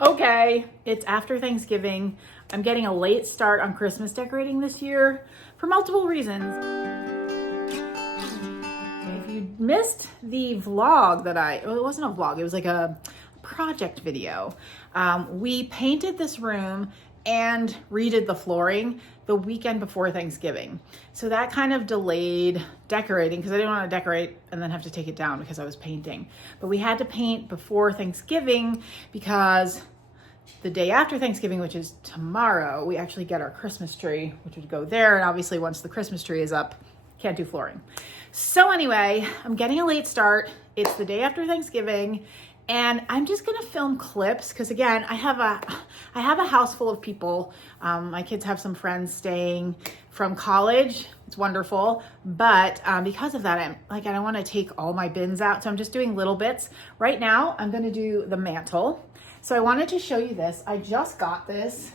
Okay, it's after Thanksgiving. I'm getting a late start on Christmas decorating this year for multiple reasons. If you missed the vlog well, it wasn't a vlog, it was like a project video. We painted this room and redid the flooring the weekend before Thanksgiving. So that kind of delayed decorating because I didn't want to decorate and then have to take it down because I was painting. But we had to paint before Thanksgiving because the day after Thanksgiving, which is tomorrow, we actually get our Christmas tree, which would go there. And obviously once the Christmas tree is up, can't do flooring. So anyway, I'm getting a late start. It's the day after Thanksgiving. And I'm just gonna film clips because again, I have a house full of people. My kids have some friends staying from college. It's wonderful, but because of that, I don't want to take all my bins out, so I'm just doing little bits. Right now, I'm gonna do the mantle. So I wanted to show you this. I just got this.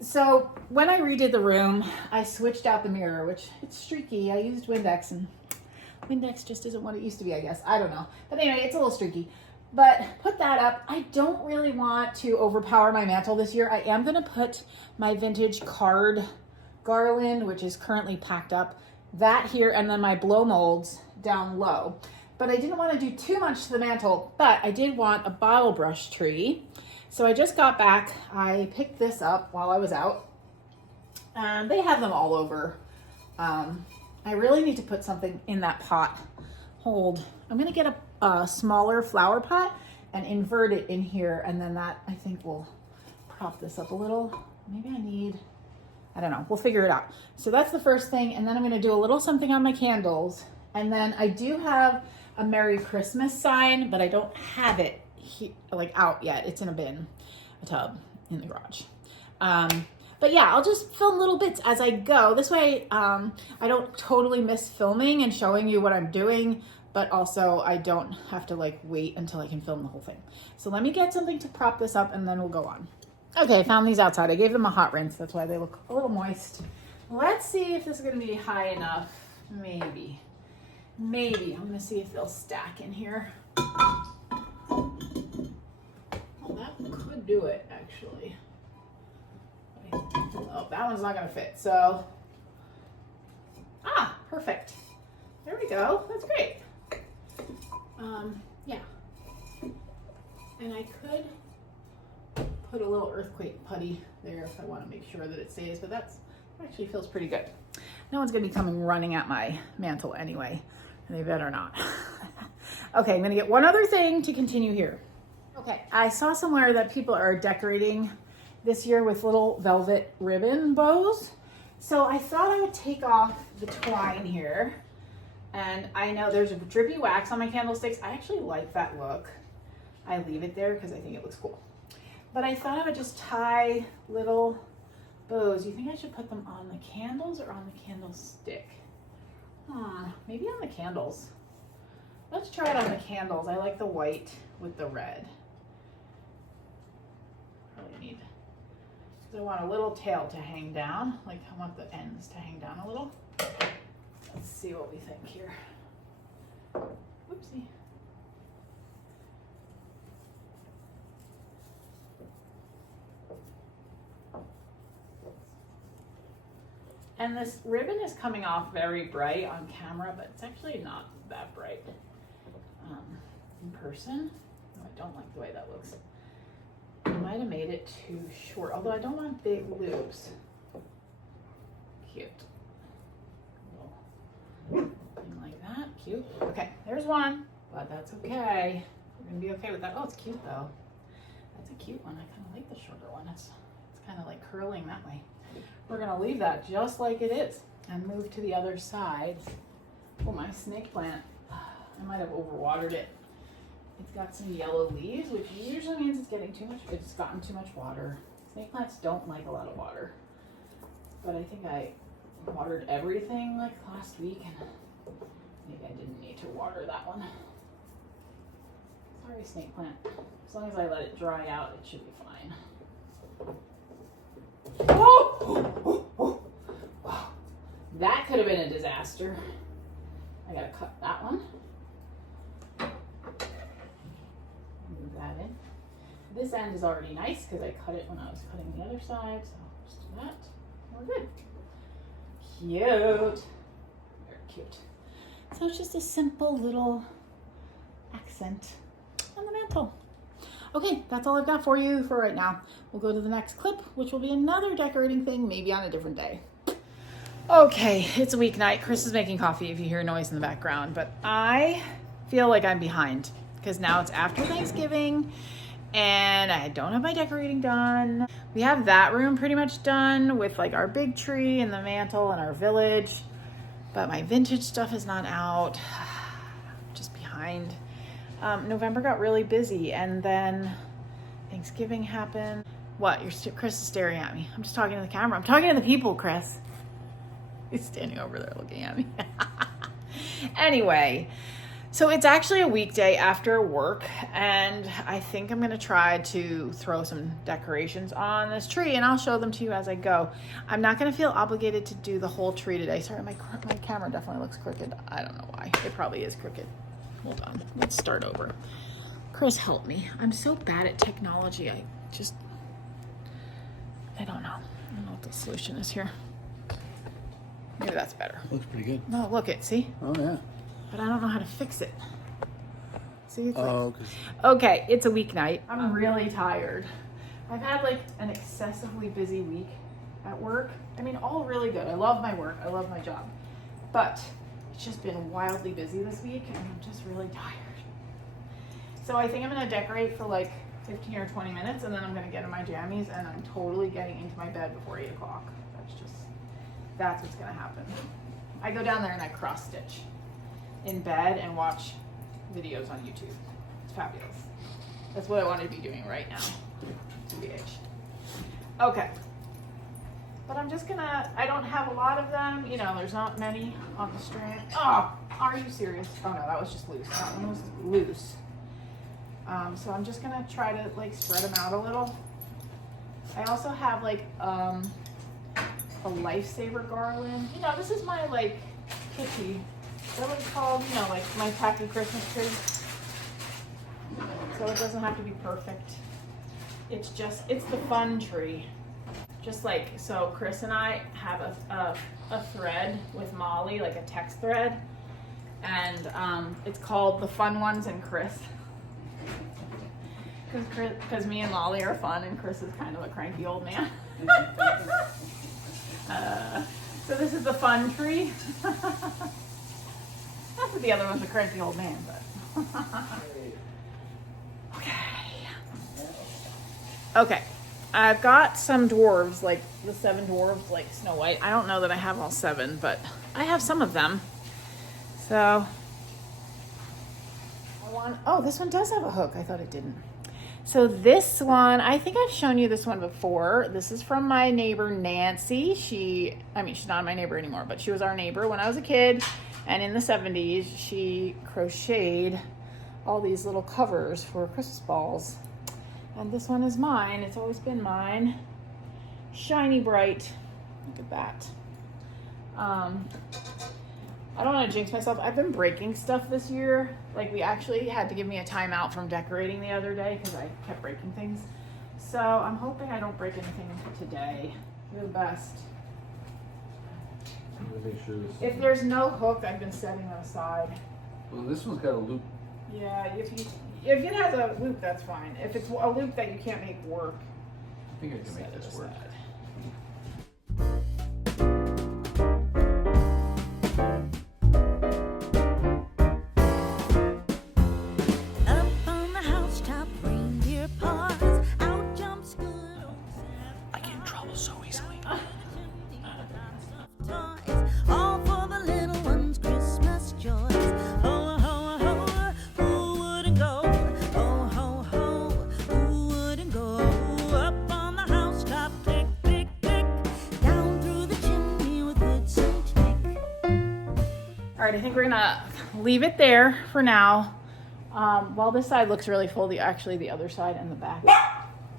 So when I redid the room, I switched out the mirror, which it's streaky. I used Windex and Windex just isn't what it used to be, I guess. I don't know. But anyway, it's a little streaky. But put that up. I don't really want to overpower my mantle this year. I am going to put my vintage card garland, which is currently packed up, that here, and then my blow molds down low. But I didn't want to do too much to the mantle, but I did want a bottle brush tree. So I just got back. I picked this up while I was out. And they have them all over. I really need to put something in that pot. I'm gonna get a smaller flower pot and invert it in here, and then that I think will prop this up a little. Maybe I don't know, we'll figure it out. So that's the first thing, and then I'm gonna do a little something on my candles, and then I do have a Merry Christmas sign, but I don't have it out yet. It's in a tub in the garage. But yeah, I'll just film little bits as I go. This way, I don't totally miss filming and showing you what I'm doing, but also I don't have to wait until I can film the whole thing. So let me get something to prop this up and then we'll go on. Okay, I found these outside. I gave them a hot rinse. That's why they look a little moist. Let's see if this is gonna be high enough. Maybe. I'm gonna see if they'll stack in here. Well, that could do it actually. Oh, that one's not gonna fit, so. Perfect. There we go, that's great. Yeah. And I could put a little earthquake putty there if I wanna make sure that it stays, but that actually feels pretty good. No one's gonna be coming running at my mantle anyway, and they better not. Okay, I'm gonna get one other thing to continue here. Okay, I saw somewhere that people are decorating this year with little velvet ribbon bows. So I thought I would take off the twine here. And I know there's a drippy wax on my candlesticks. I actually like that look. I leave it there because I think it looks cool. But I thought I would just tie little bows. You think I should put them on the candles or on the candlestick? Maybe on the candles. Let's try it on the candles. I like the white with the red. Really need. I want a little tail to hang down, I want the ends to hang down a little. Let's see what we think here. Whoopsie. And this ribbon is coming off very bright on camera, but it's actually not that bright in person. Oh, I don't like the way that looks. I might have made it too short, although I don't want big loops. Cute. Thing like that, cute. Okay, there's one, but that's okay. We're gonna be okay with that. Oh, it's cute though. That's a cute one. I kind of like the shorter one. It's kind of like curling that way. We're gonna leave that just like it is and move to the other side. Oh, my snake plant. I might have overwatered it. It's got some yellow leaves, which usually means it's gotten too much water. Snake plants don't like a lot of water. But I think I watered everything last week, and maybe I didn't need to water that one. Sorry, snake plant. As long as I let it dry out, it should be fine. Oh! Wow. That could have been a disaster. I gotta cut that one. Move that in. This end is already nice because I cut it when I was cutting the other side. So I'll just do that. We're good. Cute. Very cute. So it's just a simple little accent on the mantle. Okay, that's all I've got for you for right now. We'll go to the next clip, which will be another decorating thing, maybe on a different day. Okay, it's a weeknight. Chris is making coffee if you hear noise in the background, but I feel like I'm behind because now it's after Thanksgiving and I don't have my decorating done. We have that room pretty much done with like our big tree and the mantle and our village, but my vintage stuff is not out. Just behind. November got really busy and then Thanksgiving happened. What? Chris is staring at me. I'm just talking to the camera. I'm talking to the people, Chris. He's standing over there looking at me. Anyway, so it's actually a weekday after work and I think I'm gonna try to throw some decorations on this tree and I'll show them to you as I go. I'm not gonna feel obligated to do the whole tree today. Sorry, my camera definitely looks crooked. I don't know why. It probably is crooked. Hold on, let's start over. Chris, help me. I'm so bad at technology. I don't know. I don't know what the solution is here. Maybe that's better. Looks pretty good. No, look it, see? Oh, yeah. But I don't know how to fix it. See, it's Oh, okay, it's a weeknight. I'm really tired. I've had like an excessively busy week at work. I mean, all really good. I love my work. I love my job. But it's just been wildly busy this week and I'm just really tired. So I think I'm gonna decorate for like 15 or 20 minutes and then I'm gonna get in my jammies and I'm totally getting into my bed before 8 o'clock. That's what's gonna happen. I go down there and I cross stitch in bed and watch videos on YouTube. It's fabulous. That's what I want to be doing right now, TBH. Okay. But I'm just gonna, I don't have a lot of them. You know, there's not many on the strand. Oh, are you serious? Oh no, that was just loose. That one was loose. So I'm just gonna try to like spread them out a little. I also have like, a lifesaver garland. You know, this is my like kitschy. Is that what it's called? You know, like my tacky Christmas tree. So it doesn't have to be perfect. It's the fun tree. Just like, so Chris and I have a thread with Molly, like a text thread. And it's called The Fun Ones and Chris. Because me and Molly are fun and Chris is kind of a cranky old man. So this is the fun tree. Not that the other one's a cranky old man, but. Okay. I've got some dwarves, like the 7 dwarves, like Snow White. I don't know that I have all 7, but I have some of them. So, oh, this one does have a hook. I thought it didn't. So this one, I think I've shown you this one before. This is from my neighbor, Nancy. She's not my neighbor anymore, but she was our neighbor when I was a kid. And in the 70s, she crocheted all these little covers for Christmas balls. And this one is mine. It's always been mine. Shiny bright. Look at that. I don't want to jinx myself. I've been breaking stuff this year. Like, we actually had to give me a timeout from decorating the other day because I kept breaking things. So I'm hoping I don't break anything today. You're the best. Make sure this If there's no hook, I've been setting them aside. Well, this one's got a loop. Yeah, if it has a loop, that's fine. If it's a loop that you can't make work, I think I can make this work. I get in trouble so easily. All right, I think we're gonna leave it there for now. While this side looks really full, the other side and the back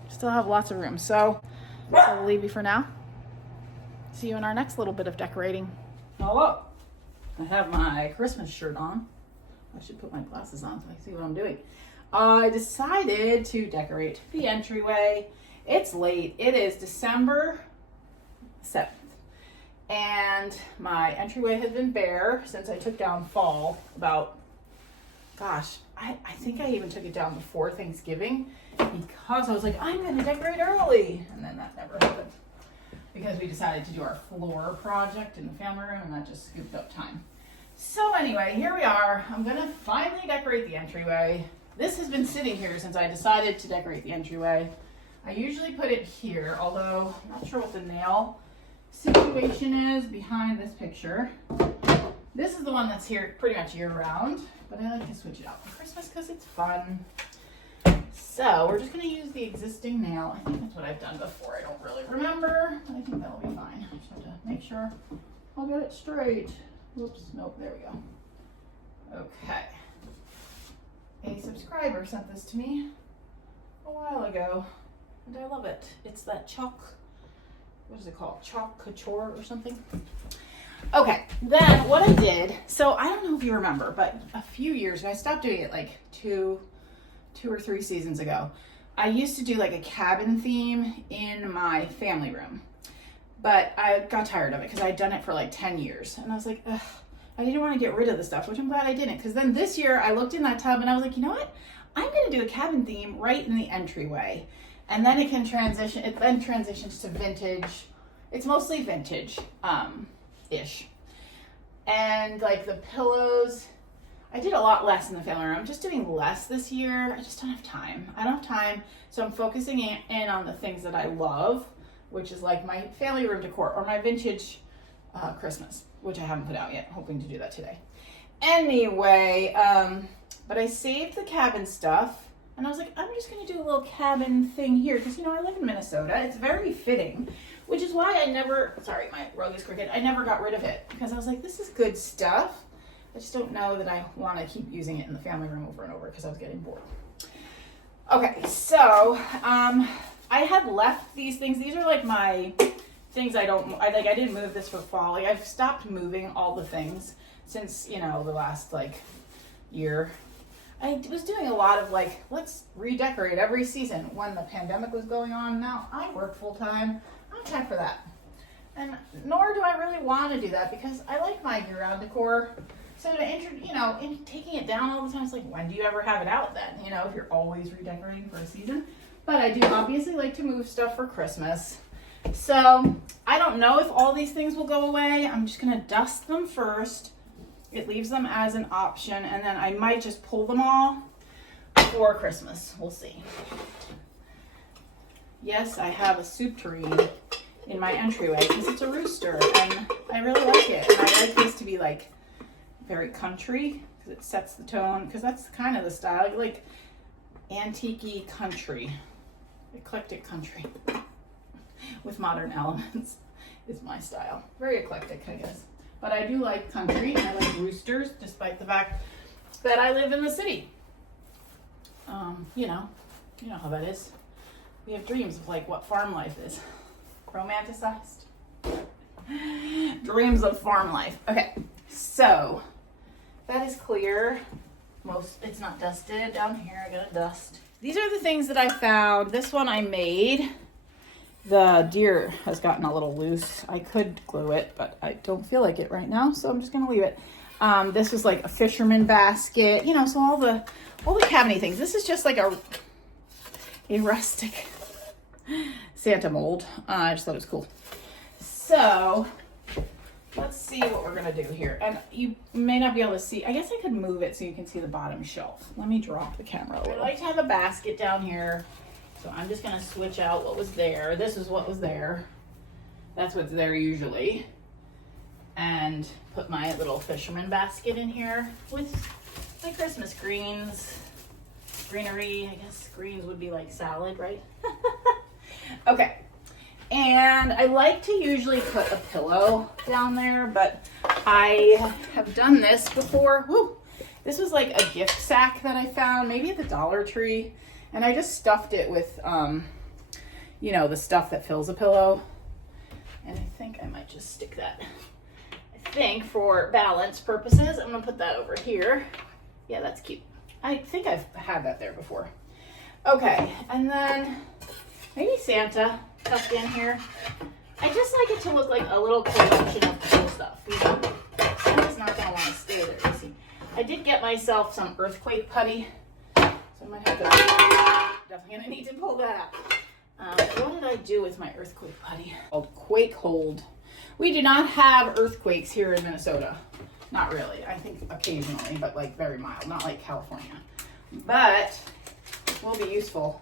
still have lots of room. So we'll leave you for now. See you in our next little bit of decorating. Hello. I have my Christmas shirt on. I should put my glasses on so I can see what I'm doing. I decided to decorate the entryway. It's late. It is December 7th. And my entryway has been bare since I took down fall about, gosh, I think I even took it down before Thanksgiving because I was like, I'm going to decorate early. And then that never happened because we decided to do our floor project in the family room and that just scooped up time. So anyway, here we are. I'm going to finally decorate the entryway. This has been sitting here since I decided to decorate the entryway. I usually put it here, although I'm not sure what the nail situation is behind this picture. This is the one that's here pretty much year round, but I like to switch it out for Christmas because it's fun. So we're just going to use the existing nail. I think that's what I've done before. I don't really remember, but I think that'll be fine. I just have to make sure I'll get it straight. Whoops, nope, there we go. Okay. A subscriber sent this to me a while ago, and I love it. It's that chalk, what is it called? Chalk couture or something? Okay, then what I did, so I don't know if you remember, but a few years ago, I stopped doing it like two or three seasons ago. I used to do like a cabin theme in my family room, but I got tired of it because I'd done it for like 10 years. And I was like, ugh, I didn't want to get rid of the stuff, which I'm glad I didn't. Because then this year I looked in that tub and I was like, you know what? I'm going to do a cabin theme right in the entryway. And then it can transition, it then transitions to vintage. It's mostly vintage-ish. And like the pillows, I did a lot less in the family room. I'm just doing less this year. I just don't have time. I don't have time. So I'm focusing in on the things that I love, which is like my family room decor or my vintage Christmas, which I haven't put out yet. Hoping to do that today. Anyway, but I saved the cabin stuff and I was like, I'm just going to do a little cabin thing here because, you know, I live in Minnesota. It's very fitting, which is why I never, sorry, my rug is crooked. I never got rid of it because I was like, this is good stuff. I just don't know that I want to keep using it in the family room over and over because I was getting bored. Okay, so I had left these things. These are like my things I didn't move this for fall. Like I've stopped moving all the things since, you know, the last like year. I was doing a lot of like, let's redecorate every season when the pandemic was going on. Now I work full time. I don't have time for that. And nor do I really want to do that because I like my year-round decor. So in taking it down all the time, it's like, when do you ever have it out then? You know, if you're always redecorating for a season. But I do obviously like to move stuff for Christmas. So I don't know if all these things will go away. I'm just going to dust them first. It leaves them as an option. And then I might just pull them all for Christmas. We'll see. Yes, I have a soup tureen in my entryway because it's a rooster. And I really like it. And I like this to be like very country because it sets the tone, because that's kind of the style, like antique-y country, eclectic country with modern elements is my style. Very eclectic, I guess. But I do like country and I like roosters despite the fact that I live in the city. You know how that is. We have dreams of like what farm life is. Romanticized. Dreams of farm life. Okay, so that is clear. It's not dusted down here. I gotta dust. These are the things that I found. This one I made. The deer has gotten a little loose. I could glue it, but I don't feel like it right now, so I'm just gonna leave it. This was like a fisherman basket, you know, so all the cabiny things. This is just like a rustic Santa mold. I just thought it was cool. So let's see what we're gonna do here. And you may not be able to see, I guess I could move it so you can see the bottom shelf. Let me drop the camera a little. I like to have a basket down here. So I'm just gonna switch out what was there. This is what was there. That's what's there usually. And put my little fisherman basket in here with my Christmas greens. Greenery, I guess greens would be like salad, right? Okay. And I like to usually put a pillow down there, but I have done this before. Woo! This was like a gift sack that I found, maybe at the Dollar Tree. And I just stuffed it with, you know, the stuff that fills a pillow. And I think I might just stick that. I think for balance purposes, I'm gonna put that over here. Yeah, that's cute. I think I've had that there before. Okay, and then maybe Santa tucked in here. I just like it to look like a little collection of cool stuff. You know? Santa's not going to want to stay there. You see. I did get myself some earthquake putty, so I might have to, definitely going to need to pull that out. What did I do with my earthquake putty? Called Quake Hold. We do not have earthquakes here in Minnesota. Not really. I think occasionally, but like very mild, not like California. But will be useful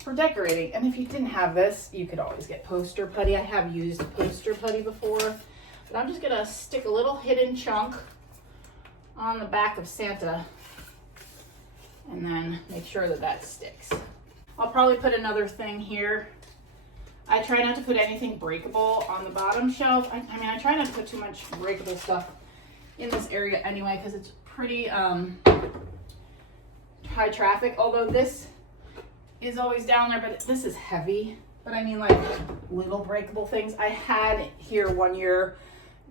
for decorating. And if you didn't have this, you could always get poster putty. I have used poster putty before, but I'm just gonna stick a little hidden chunk on the back of Santa and then make sure that that sticks. I'll probably put another thing here. I try not to put anything breakable on the bottom shelf. I mean, I try not to put too much breakable stuff in this area anyway, because it's pretty high traffic, although this is always down there, but this is heavy. But I mean, like little breakable things. I had here one year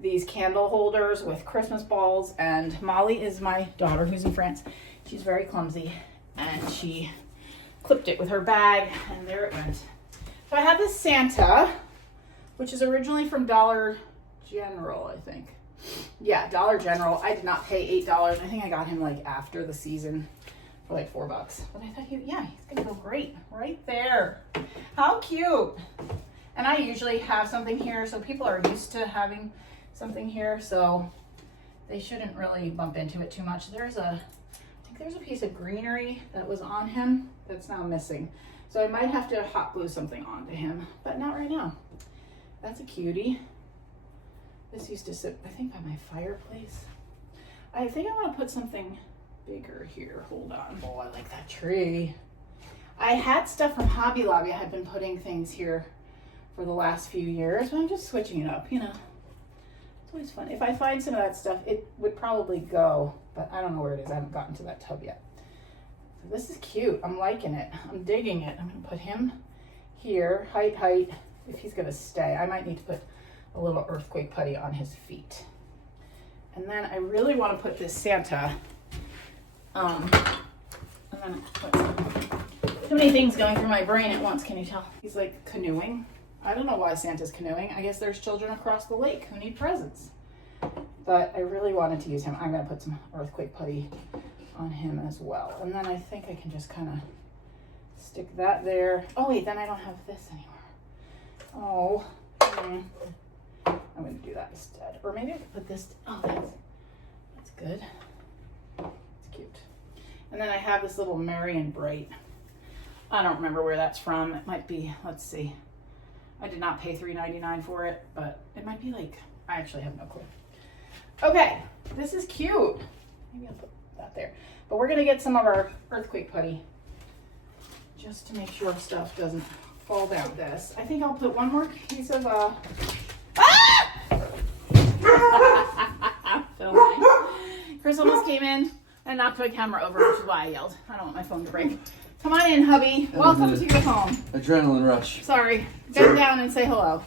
these candle holders with Christmas balls, and Molly is my daughter who's in France. She's very clumsy, and she clipped it with her bag, and there it went. So I have this Santa, which is originally from Dollar General, I think. Yeah, Dollar General. I did not pay $8. I think I got him like after the season for like $4. But I thought, he's gonna go great right there. How cute. And I usually have something here, so people are used to having something here, so they shouldn't really bump into it too much. I think there's a piece of greenery that was on him that's now missing. So I might have to hot glue something onto him, but not right now. That's a cutie. This used to sit, I think, by my fireplace. I think I want to put something bigger here. Hold on. Oh, I like that tree. I had stuff from Hobby Lobby. I had been putting things here for the last few years, but I'm just switching it up, you know. It's always fun. If I find some of that stuff, it would probably go, but I don't know where it is. I haven't gotten to that tub yet. So this is cute. I'm liking it. I'm digging it. I'm going to put him here, height, if he's going to stay. I might need to put a little earthquake putty on his feet. And then I really want to put this Santa, and then too many things going through my brain at once, can you tell? He's like canoeing. I don't know why Santa's canoeing. I guess there's children across the lake who need presents. But I really wanted to use him. I'm going to put some earthquake putty on him as well. And then I think I can just kind of stick that there. Oh wait, then I don't have this anymore. Oh, I'm going to do that instead. Or maybe I could put this, oh, that's good. It's cute. And then I have this little Merry and Bright. I don't remember where that's from. It might be, let's see. I did not pay $3.99 for it, but it might be like, I actually have no clue. Okay, this is cute. Maybe I'll put that there. But we're gonna get some of our earthquake putty just to make sure stuff doesn't fall down this. I think I'll put one more piece of, filming. Chris almost came in and knocked my camera over, which is why I yelled. I don't want my phone to break. Come on in, hubby. Welcome to your home. Adrenaline rush. Sorry. Bend down and say hello.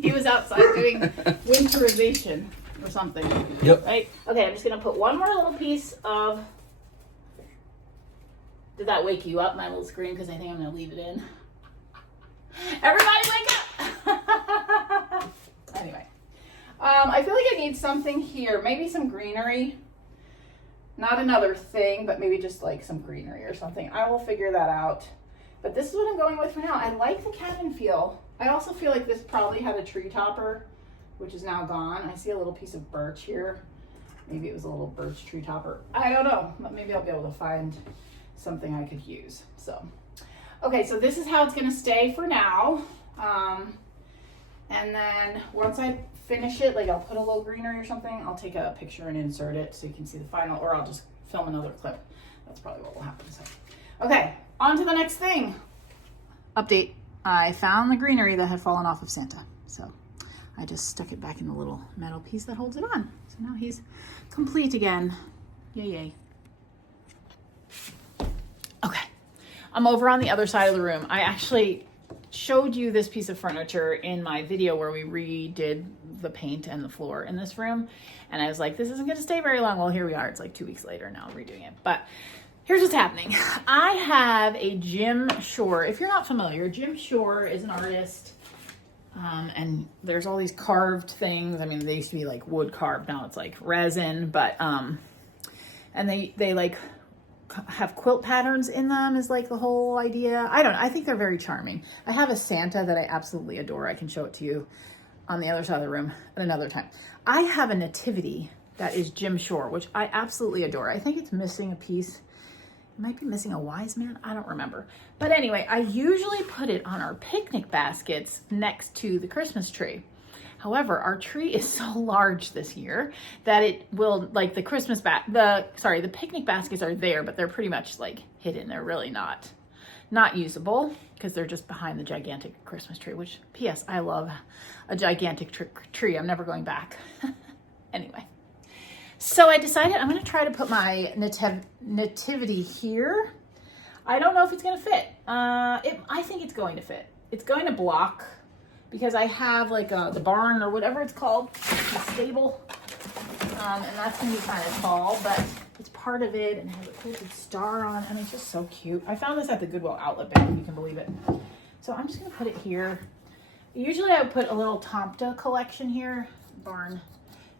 He was outside doing winterization or something. Yep. Right? Okay, I'm just going to put one more little piece of... Did that wake you up, my little screen? Because I think I'm going to leave it in. Everybody wake up! Anyway. I feel like I need something here. Maybe some greenery. Not another thing, but maybe just like some greenery or something. I will figure that out. But this is what I'm going with for now. I like the cabin feel. I also feel like this probably had a tree topper, which is now gone. I see a little piece of birch here. Maybe it was a little birch tree topper. I don't know, but maybe I'll be able to find something I could use. So, okay, so this is how it's gonna stay for now. And then once I finish it, like I'll put a little greenery or something, I'll take a picture and insert it so you can see the final, or I'll just film another clip. That's probably what will happen. So, okay, on to the next thing. Update, I found the greenery that had fallen off of Santa. So I just stuck it back in the little metal piece that holds it on. So now he's complete again. Yay, yay. Okay, I'm over on the other side of the room. I actually showed you this piece of furniture in my video where we redid the paint and the floor in this room. And I was like, this isn't gonna stay very long. Well, here we are. It's like 2 weeks later now, redoing it. But here's what's happening. I have a Jim Shore. If you're not familiar, Jim Shore is an artist. And there's all these carved things. I mean, they used to be like wood carved. Now it's like resin, but, and they like have quilt patterns in them is like the whole idea. I don't know. I think they're very charming. I have a Santa that I absolutely adore. I can show it to you on the other side of the room at another time. I have a Nativity that is Jim Shore, which I absolutely adore. I think it's missing a piece. It might be missing a wise man. I don't remember. But anyway, I usually put it on our picnic baskets next to the Christmas tree. However, our tree is so large this year that it will, like the the picnic baskets are there, but they're pretty much like hidden. They're really not usable because they're just behind the gigantic Christmas tree, which, P.S., I love a gigantic tree. I'm never going back. Anyway, so I decided I'm going to try to put my nativity here. I don't know if it's going to fit. I think it's going to fit. It's going to block, because I have like the barn or whatever it's called, the stable, and that's gonna be kind of tall, but it's part of it and has a quilted star on, and it's just so cute. I found this at the Goodwill outlet bin, if you can believe it. So I'm just gonna put it here. Usually I would put a little Tomta collection here. The barn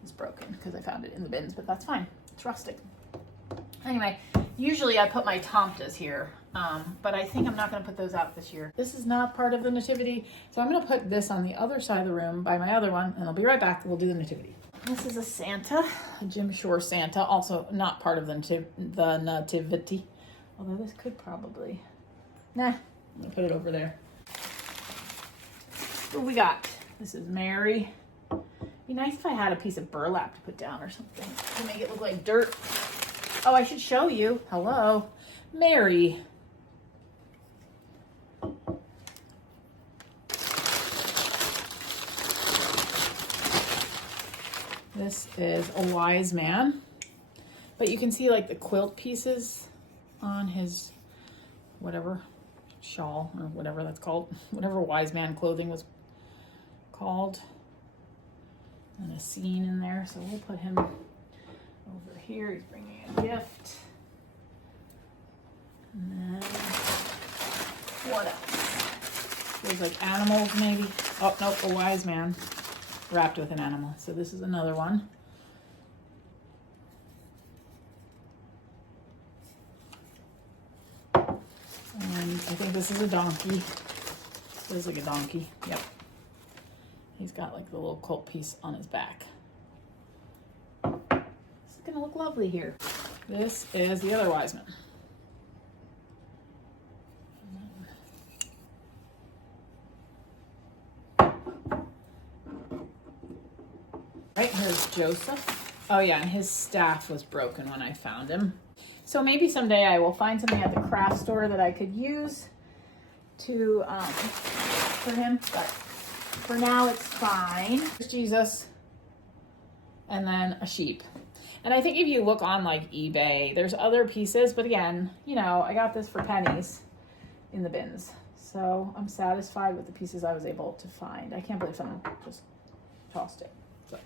is broken because I found it in the bins, but that's fine. It's rustic. Anyway, usually I put my Tomtas here, but I think I'm not going to put those out this year. This is not part of the nativity, so I'm going to put this on the other side of the room by my other one, and I'll be right back. We'll do the nativity. This is a Santa, a Jim Shore Santa, also not part of the nativity, although this could probably, nah, I'm going to put it over there. What we got? This is Mary. Be nice if I had a piece of burlap to put down or something to make it look like dirt. Oh, I should show you. Hello, Mary. This is a wise man, but you can see like the quilt pieces on his whatever shawl or whatever that's called, whatever wise man clothing was called, and a scene in there. So we'll put him over here. He's bringing a gift. And then what else? There's like animals maybe. Oh, nope, a wise man wrapped with an animal. So this is another one. And I think this is a donkey. Feels like a donkey. Yep. He's got like the little quilt piece on his back. This is gonna look lovely here. This is the other wise man. Right, here's Joseph. Oh yeah, and his staff was broken when I found him. So maybe someday I will find something at the craft store that I could use to for him, but for now it's fine. There's Jesus, and then a sheep. And I think if you look on like eBay, there's other pieces, but again, you know, I got this for pennies in the bins. So I'm satisfied with the pieces I was able to find. I can't believe someone just tossed it. So,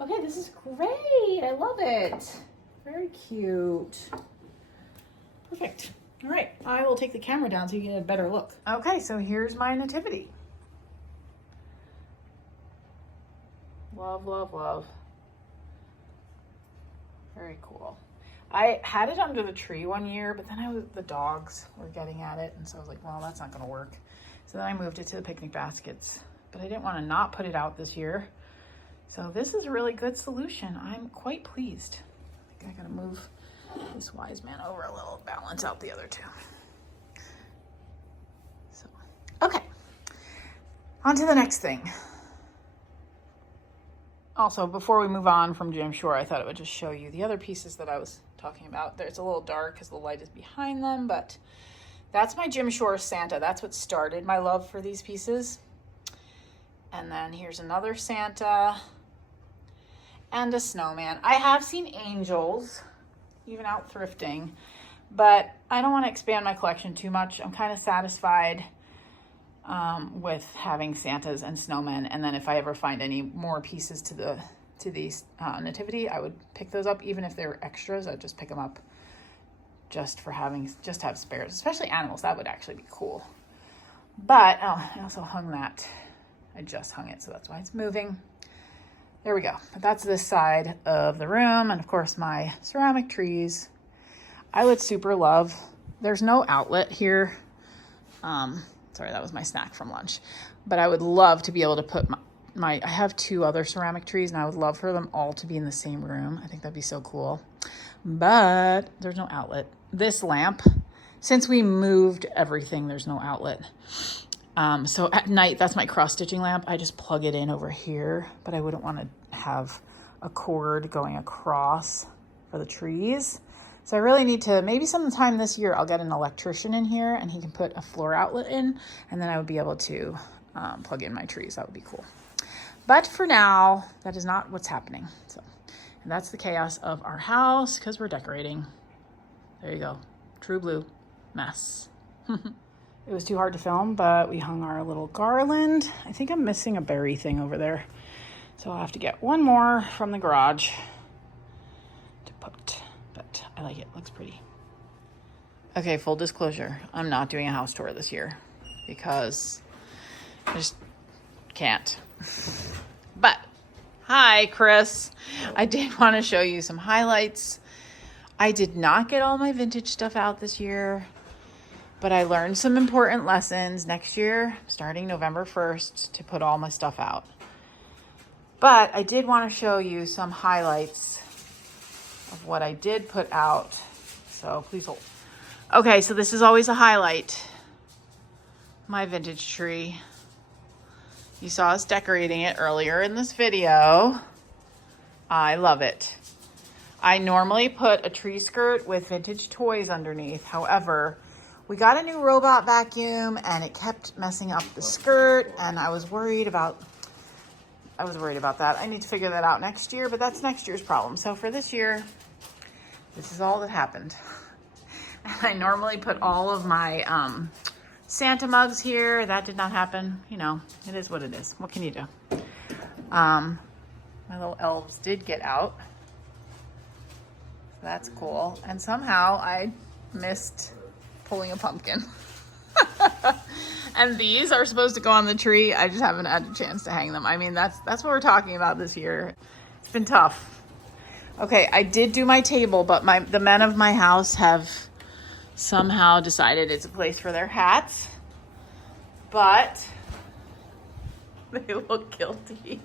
okay, this is great. I love it. Very cute. Perfect. All right, I will take the camera down so you get a better look. Okay, so here's my nativity. Love, love, love. Very cool. I had it under the tree one year, but then the dogs were getting at it, and so I was like, well, that's not gonna work. So then I moved it to the picnic baskets, but I didn't wanna not put it out this year. So this is a really good solution. I'm quite pleased. I think I gotta move this wise man over a little, balance out the other two. So, okay, on to the next thing. Also, before we move on from Jim Shore, I thought it would just show you the other pieces that I was talking about. It's a little dark because the light is behind them, but that's my Jim Shore Santa. That's what started my love for these pieces. And then here's another Santa and a snowman. I have seen angels, even out thrifting, but I don't want to expand my collection too much. I'm kind of satisfied with having Santas and snowmen. And then if I ever find any more pieces to the Nativity, I would pick those up. Even if they're extras, I'd just pick them up just to have spares, especially animals. That would actually be cool. But I also hung that. I just hung it, so that's why it's moving. There we go. But that's this side of the room. And of course my ceramic trees. I would super love, there's no outlet here. Sorry, that was my snack from lunch. But I would love to be able to put I have 2 other ceramic trees, and I would love for them all to be in the same room. I think that'd be so cool. But there's no outlet. This lamp, since we moved everything, there's no outlet. So at night, that's my cross-stitching lamp. I just plug it in over here, but I wouldn't want to have a cord going across for the trees. So I really need to, maybe sometime this year, I'll get an electrician in here and he can put a floor outlet in, and then I would be able to plug in my trees. That would be cool. But for now, that is not what's happening. So, and that's the chaos of our house because we're decorating. There you go. True blue mess. It was too hard to film, but we hung our little garland. I think I'm missing a berry thing over there. So I'll have to get one more from the garage to put, but I like it. Looks pretty. Okay, full disclosure. I'm not doing a house tour this year because I just can't. But hi, Chris. I did want to show you some highlights. I did not get all my vintage stuff out this year, but I learned some important lessons next year, starting November 1st, to put all my stuff out. But I did want to show you some highlights of what I did put out. So please hold. Okay, so this is always a highlight. My vintage tree. You saw us decorating it earlier in this video. I love it. I normally put a tree skirt with vintage toys underneath. However, we got a new robot vacuum and it kept messing up the skirt, and I was worried about that. I need to figure that out next year, but that's next year's problem. So for this year, this is all that happened. And I normally put all of my Santa mugs here. That did not happen. You know, it is what it is. What can you do? My little elves did get out. So that's cool. And somehow I missed pulling a pumpkin. And these are supposed to go on the tree. I just haven't had a chance to hang them. I mean, that's what we're talking about this year. It's been tough. Okay, I did do my table, but the men of my house have somehow decided it's a place for their hats. But they look guilty.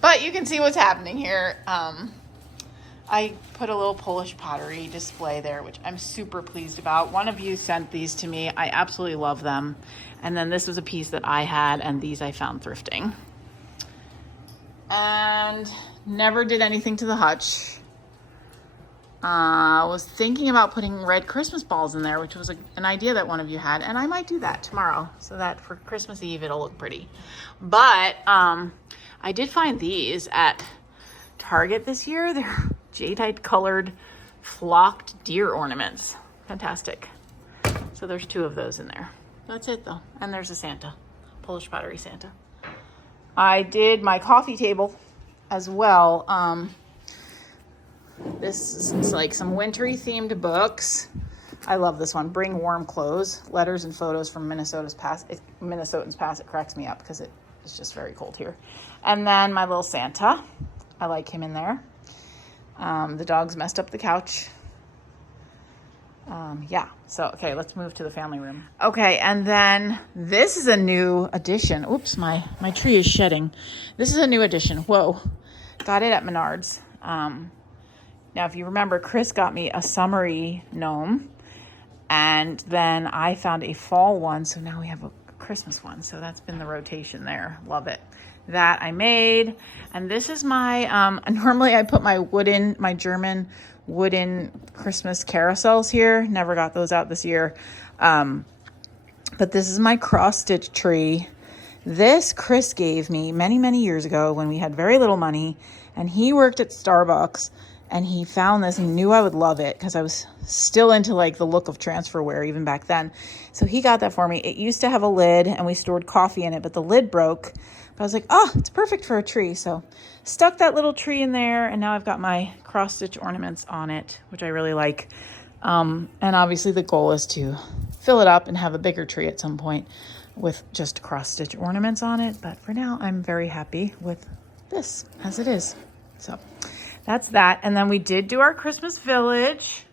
But you can see what's happening here. I put a little Polish pottery display there, which I'm super pleased about. One of you sent these to me. I absolutely love them. And then this was a piece that I had, and these I found thrifting. And never did anything to the hutch. I was thinking about putting red Christmas balls in there, which was an idea that one of you had, and I might do that tomorrow so that for Christmas Eve it'll look pretty. But I did find these at Target this year. They're jadeite colored flocked deer ornaments. Fantastic. So there's 2 of those in there. That's it though. And there's a Santa, Polish pottery Santa. I did my coffee table as well. This is like some wintry themed books. I love this one. Bring warm clothes, letters and photos from Minnesotans past. It cracks me up because it's just very cold here. And then my little Santa. I like him in there. The dogs messed up the couch. Yeah, so, okay, let's move to the family room. Okay, and then this is a new addition. Oops, my tree is shedding. This is a new addition. Whoa, got it at Menards. Now, if you remember, Chris got me a summery gnome, and then I found a fall one, so now we have a Christmas one. So that's been the rotation there. Love it. That I made. And this is my, normally I put my German wooden Christmas carousels here. Never got those out this year. But this is my cross-stitch tree. This Chris gave me many, many years ago when we had very little money, and he worked at Starbucks, and he found this. He knew I would love it because I was still into like the look of transferware even back then. So he got that for me. It used to have a lid and we stored coffee in it, but the lid broke. But I was like, oh, it's perfect for a tree. So stuck that little tree in there, and now I've got my cross stitch ornaments on it, which I really like. And obviously the goal is to fill it up and have a bigger tree at some point with just cross stitch ornaments on it. But for now, I'm very happy with this as it is. So that's that. And then we did do our Christmas village.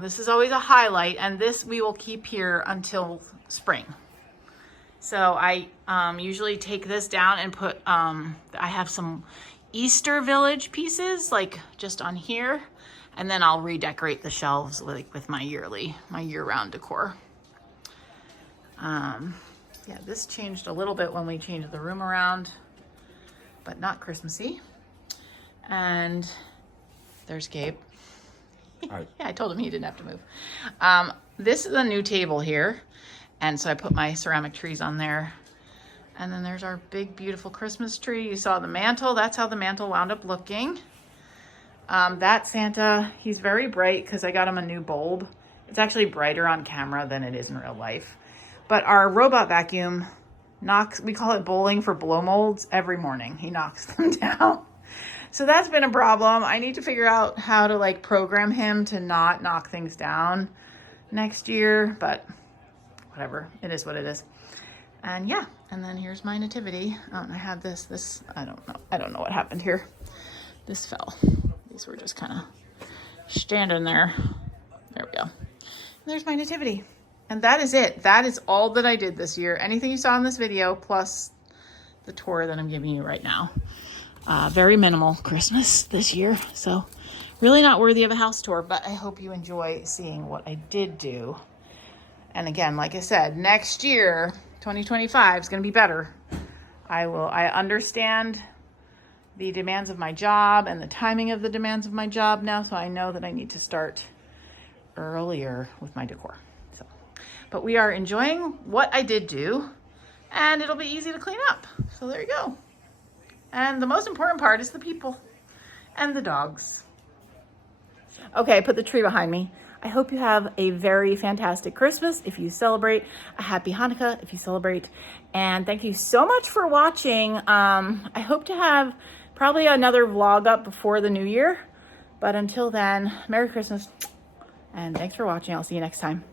This is always a highlight, and this we will keep here until spring. So I usually take this down and put, I have some Easter village pieces like just on here, and then I'll redecorate the shelves with my year-round decor. Yeah, this changed a little bit when we changed the room around, but not Christmassy. And there's Gabe. Yeah, I told him he didn't have to move. This is a new table here. And so I put my ceramic trees on there. And then there's our big, beautiful Christmas tree. You saw the mantle. That's how the mantle wound up looking. That Santa, he's very bright because I got him a new bulb. It's actually brighter on camera than it is in real life. But our robot vacuum knocks, we call it bowling for blow molds, every morning. He knocks them down. So that's been a problem. I need to figure out how to like program him to not knock things down next year, but whatever, it is what it is. And yeah, and then here's my nativity. I had this, I don't know what happened here. This fell. These were just kind of standing there. There we go. And there's my nativity. And that is it. That is all that I did this year. Anything you saw in this video, plus the tour that I'm giving you right now. Very minimal Christmas this year. So really not worthy of a house tour, but I hope you enjoy seeing what I did do. And again, like I said, next year, 2025 is going to be better. I understand the demands of my job and the timing of the demands of my job now, so I know that I need to start earlier with my decor. So, but we are enjoying what I did do, and it'll be easy to clean up. So there you go. And the most important part is the people and the dogs. Okay, I put the tree behind me. I hope you have a very fantastic Christmas if you celebrate, a happy Hanukkah if you celebrate, and thank you so much for watching. I hope to have probably another vlog up before the new year, but until then, Merry Christmas, and thanks for watching. I'll see you next time.